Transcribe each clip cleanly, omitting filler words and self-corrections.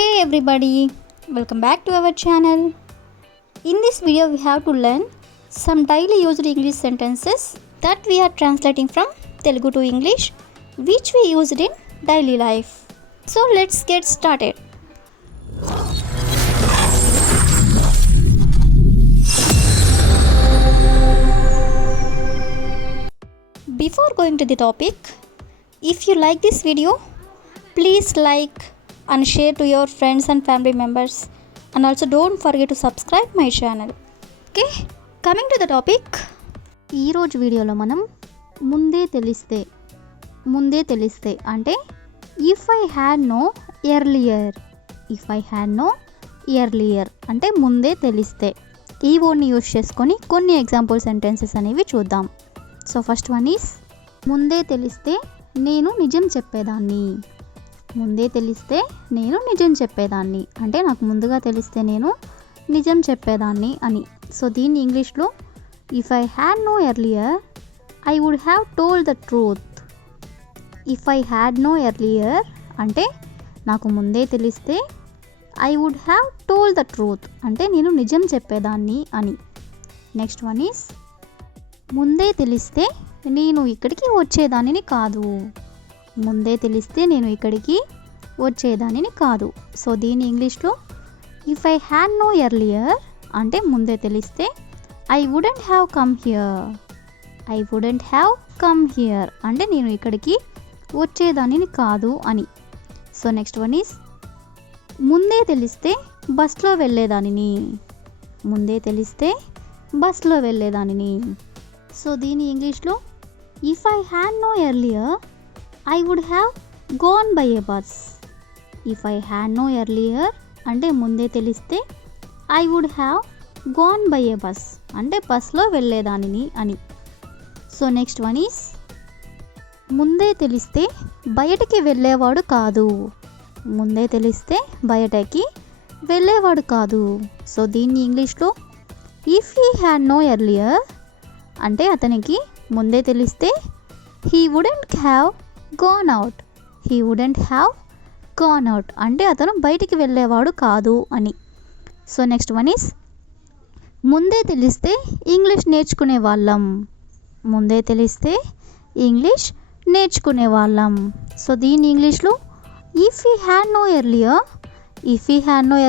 Hey everybody, welcome back to our channel. In this video we have to learn some daily used English sentences that we are translating from Telugu to English which we used in daily life. So let's get started. Before going to the topic, if you like this video, please like and share to your friends and family members, and also don't forget to subscribe my channel. Okay, coming to the topic, ఈ రోజు వీడియోలో మనం ముందే తెలిస్తే అంటే if I had know earlier అంటే ముందే తెలిస్తే ఈ వర్డ్ని యూజ్ చేసుకొని కొన్ని ఎగ్జాంపుల్ సెంటెన్సెస్ అనేవి చూద్దాం. సో ఫస్ట్ వన్ ఈస్ ముందే తెలిస్తే నేను నిజం చెప్పేదాన్ని అంటే నాకు ముందుగా తెలిస్తే నేను నిజం చెప్పేదాన్ని అని. సో దీన్ని ఇంగ్లీష్లో if I had know earlier I would have told the truth. If I had know earlier అంటే నాకు ముందే తెలిస్తే I would have told the truth అంటే నేను నిజం చెప్పేదాన్ని అని. నెక్స్ట్ వన్ ఈస్ ముందే తెలిస్తే నేను ఇక్కడికి వచ్చేదానిని కాదు. సో దీని ఇంగ్లీష్లో if I had know earlier అంటే ముందే తెలిస్తే I wouldn't have come here అంటే నేను ఇక్కడికి వచ్చేదానిని కాదు అని. సో నెక్స్ట్ వన్ ఈస్ ముందే తెలిస్తే బస్లో వెళ్ళేదానిని. సో దీని ఇంగ్లీష్లో if I had know earlier I would have gone by a bus. If I had know earlier అంటే ముందే తెలిస్తే I would have gone by a bus అంటే బస్లో వెళ్ళేదానిని అని. సో నెక్స్ట్ వన్ ఈస్ ముందే తెలిస్తే బయటికి వెళ్ళేవాడు కాదు. సో దీన్ని ఇంగ్లీష్లో if he had know earlier అంటే అతనికి ముందే తెలిస్తే he wouldn't have gone out అంటే అతను బయటికి వెళ్ళేవాడు కాదు అని. సో నెక్స్ట్ వన్ ఈస్ ముందే తెలిస్తే ఇంగ్లీష్ నేర్చుకునే వాళ్ళం. సో దీని ఇంగ్లీష్లో if he had know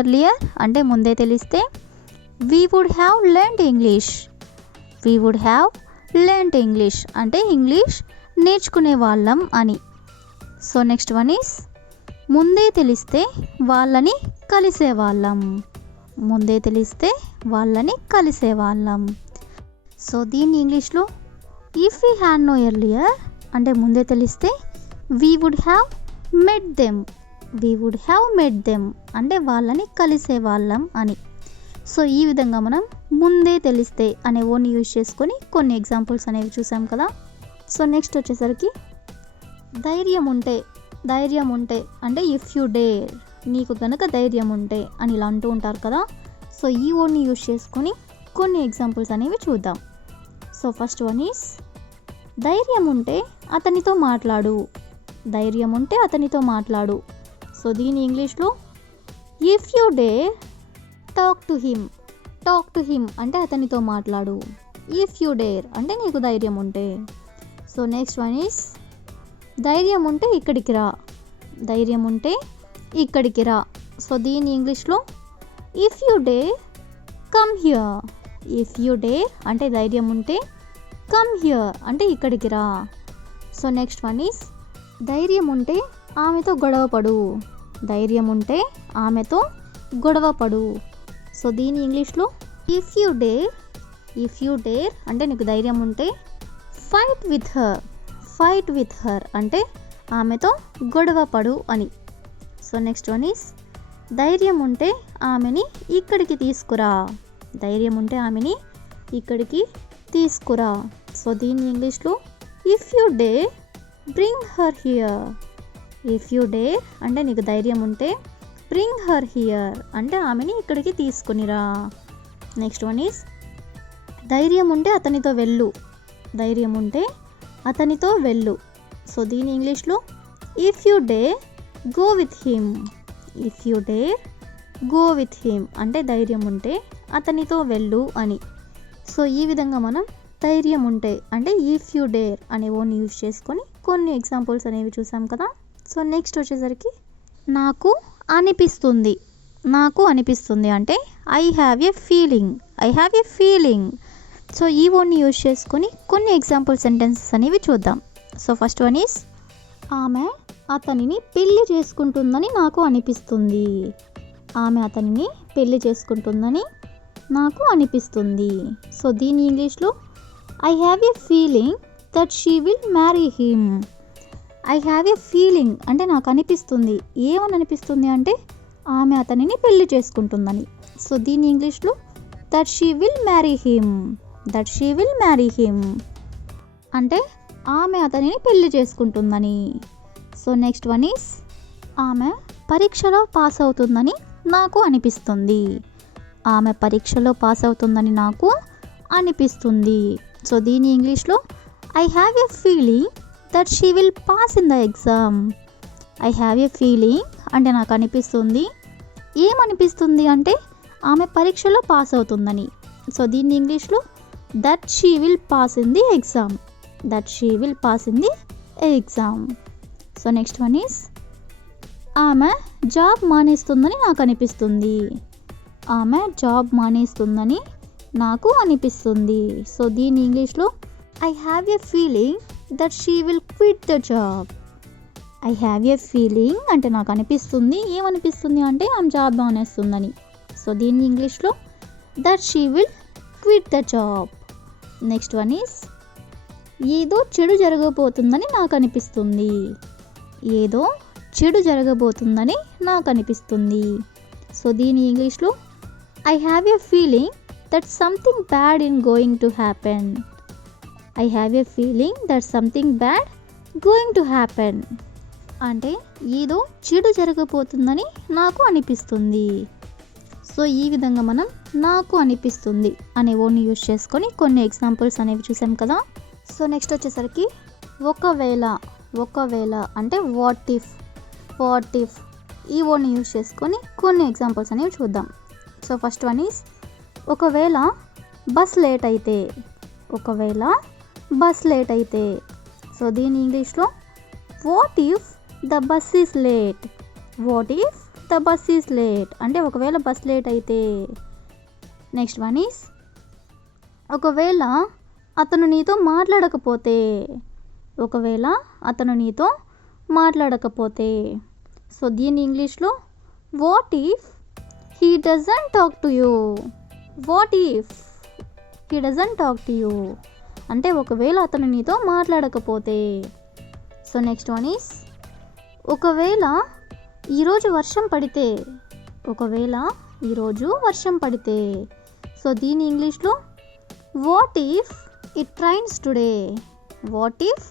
earlier అంటే ముందే తెలిస్తే we would have learned English అంటే ఇంగ్లీష్ నేర్చుకునే వాళ్ళం అని. సో నెక్స్ట్ వన్ ఈస్ ముందే తెలిస్తే వాళ్ళని కలిసేవాళ్ళం. సో దీన్ని ఇంగ్లీష్లో if we had know earlier అంటే ముందే తెలిస్తే we would have met them అంటే వాళ్ళని కలిసేవాళ్ళం అని. సో ఈ విధంగా మనం ముందే తెలిస్తే అనే వర్డ్ని యూజ్ చేసుకొని కొన్ని ఎగ్జాంపుల్స్ అనేవి చూసాం కదా. సో నెక్స్ట్ వచ్చేసరికి ధైర్యం ఉంటే అంటే ఇఫ్ యూ డేర్ నీకు గనక ధైర్యం ఉంటే అని ఇలా అంటూ ఉంటారు కదా. సో ఈ వర్డ్ని యూజ్ చేసుకొని కొన్ని ఎగ్జాంపుల్స్ అనేవి చూద్దాం. సో ఫస్ట్ వన్ ఈస్ ధైర్యం ఉంటే అతనితో మాట్లాడు. సో దీని ఇంగ్లీష్లో if you dare talk to him అంటే అతనితో మాట్లాడు. ఇఫ్ యూ డేర్ అంటే నీకు ధైర్యం ఉంటే. సో నెక్స్ట్ వన్ ఈస్ ధైర్యం ఉంటే ఇక్కడికి రా. సో దీని ఇంగ్లీష్లో if you dare come here అంటే ధైర్యం ఉంటే కమ్ హియర్ అంటే ఇక్కడికి రా. సో నెక్స్ట్ వన్ ఈస్ ధైర్యం ఉంటే ఆమెతో గొడవపడు. సో దీని ఇంగ్లీష్లో ఇఫ్ యూ డేర్ అంటే నీకు ధైర్యం ఉంటే ఫైట్ విత్ హర్ అంటే ఆమెతో గొడవపడు అని. సో నెక్స్ట్ వన్ ఈస్ ధైర్యం ఉంటే ఆమెని ఇక్కడికి తీసుకురా. సో దీని ఇంగ్లీష్లో if you dare bring her here అంటే నీకు ధైర్యం ఉంటే బ్రింగ్ హర్ హియర్ అంటే ఆమెని ఇక్కడికి తీసుకునిరా. నెక్స్ట్ వన్ ఈస్ ధైర్యం ఉంటే అతనితో వెళ్ళు. సో దీని ఇంగ్లీష్లో if you dare go with him if you dare go with him అంటే ధైర్యం ఉంటే అతనితో వెళ్ళు అని. సో ఈ విధంగా మనం ధైర్యం ఉంటే అంటే ఇఫ్ యూ డేర్ అనే వర్డ్ని యూజ్ చేసుకొని కొన్ని ఎగ్జాంపుల్స్ అనేవి చూసాం కదా. సో నెక్స్ట్ వచ్చేసరికి నాకు అనిపిస్తుంది. నాకు అనిపిస్తుంది అంటే I have a feeling. I have a feeling. So ఈ వర్డ్ని యూజ్ చేసుకొని కొన్ని ఎగ్జాంపుల్ సెంటెన్సెస్ అనేవి చూద్దాం. సో ఫస్ట్ వన్ ఈస్ ఆమె అతనిని పెళ్లి చేసుకుంటుందని నాకు అనిపిస్తుంది. ఆమె అతనిని పెళ్లి చేసుకుంటుందని నాకు అనిపిస్తుంది. సో దీని ఇంగ్లీష్లో I have a feeling that she will marry him. I have a feeling అంటే నాకు అనిపిస్తుంది. ఏమని అనిపిస్తుంది అంటే ఆమె అతనిని పెళ్లి చేసుకుంటుందని. సో దీని ఇంగ్లీష్లో that she will marry him. That she will marry him అంటే ఆమె అతనిని పెళ్లి చేసుకుంటుందని. సో నెక్స్ట్ వన్ ఈస్ ఆమె పరీక్షలో పాస్ అవుతుందని నాకు అనిపిస్తుంది. ఆమె పరీక్షలో పాస్ అవుతుందని నాకు అనిపిస్తుంది. సో దీని ఇంగ్లీష్లో I have a feeling that she will pass in the exam. I have a feeling అంటే నాకు అనిపిస్తుంది. ఏమనిపిస్తుంది అంటే ఆమె పరీక్షలో పాస్ అవుతుందని. సో దీని ఇంగ్లీష్లో that she will pass in the exam. That she will pass in the exam. So next one is ఆమె జాబ్ మానేస్తుందని నాకు అనిపిస్తుంది. ఆమె జాబ్ మానేస్తుందని నాకు అనిపిస్తుంది. సో దీని ఇంగ్లీష్లో I have a feeling that she will quit the job. I have a feeling అంటే నాకు అనిపిస్తుంది. ఏమనిపిస్తుంది అంటే ఆమె జాబ్ మానేస్తుందని. సో దీని ఇంగ్లీష్లో that she will quit the job. Next one is ఏదో చెడు జరగబోతుందని నాకు అనిపిస్తుంది. ఏదో చెడు జరగబోతుందని నాకు అనిపిస్తుంది. సో దీని ఇంగ్లీష్లో I have a feeling that something bad in going to happen. I have a feeling that something bad going to happen అంటే ఏదో చెడు జరగబోతుందని నాకు అనిపిస్తుంది. సో ఈ విధంగా మనం నాకు అనిపిస్తుంది అనే వర్డ్ని యూజ్ చేసుకొని కొన్ని ఎగ్జాంపుల్స్ అనేవి చూసాం కదా. సో నెక్స్ట్ వచ్చేసరికి ఒకవేళ. ఒకవేళ అంటే వాట్ ఇఫ్. వాట్ ఇఫ్ ఈ వర్డ్ని యూజ్ చేసుకొని కొన్ని ఎగ్జాంపుల్స్ అనేవి చూద్దాం. సో ఫస్ట్ వన్ ఈస్ ఒకవేళ బస్ లేట్ అయితే. ఒకవేళ బస్ లేట్ అయితే. సో దీని ఇంగ్లీష్లో what if the bus is late. What if the bus is late అంటే ఒకవేళ బస్ లేట్ అయితే. నెక్స్ట్ వన్ ఈస్ ఒకవేళ అతను నీతో మాట్లాడకపోతే. ఒకవేళ అతను నీతో మాట్లాడకపోతే. సో దీని ఇంగ్లీష్లో what if he doesn't talk to you. What if he doesn't talk to you అంటే ఒకవేళ అతను నీతో మాట్లాడకపోతే. సో నెక్స్ట్ వన్ ఈస్ ఒకవేళ ఈరోజు వర్షం పడితే. ఒకవేళ ఈరోజు వర్షం పడితే. సో దీని ఇంగ్లీష్లో what if it rains today. What if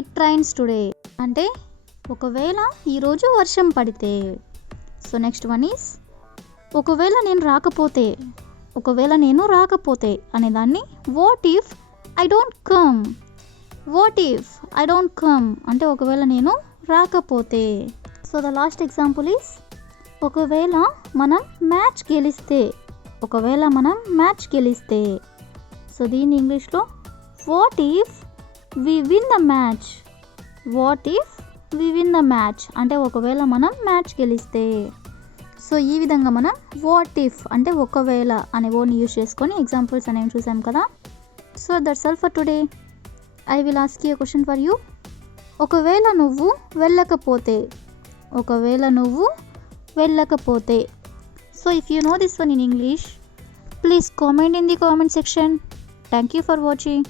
it rains today అంటే ఒకవేళ ఈరోజు వర్షం పడితే. సో నెక్స్ట్ వన్ ఈస్ ఒకవేళ నేను రాకపోతే. ఒకవేళ నేను రాకపోతే అనేదాన్ని what if I don't come. What if I don't come అంటే ఒకవేళ నేను రాకపోతే. So the last example is ఒకవేళ మనం మ్యాచ్ గెలిస్తే. ఒకవేళ మనం మ్యాచ్ గెలిస్తే. సో దీని ఇంగ్లీష్లో what if we win the match. What if we win the match అంటే ఒకవేళ మనం మ్యాచ్ గెలిస్తే. సో ఈ విధంగా మనం వాట్ ఇఫ్ అంటే ఒకవేళ అనే వర్డ్ని యూజ్ చేసుకొని ఎగ్జాంపుల్స్ అనేవి చూసాం కదా. So that's all for today. I will ask you question for you. ఒకవేళ నువ్వు వెళ్ళకపోతే. ఒకవేళ నువ్వు వెళ్ళకపోతే. So if you know this one in English, please comment in the comment section. Thank you for watching.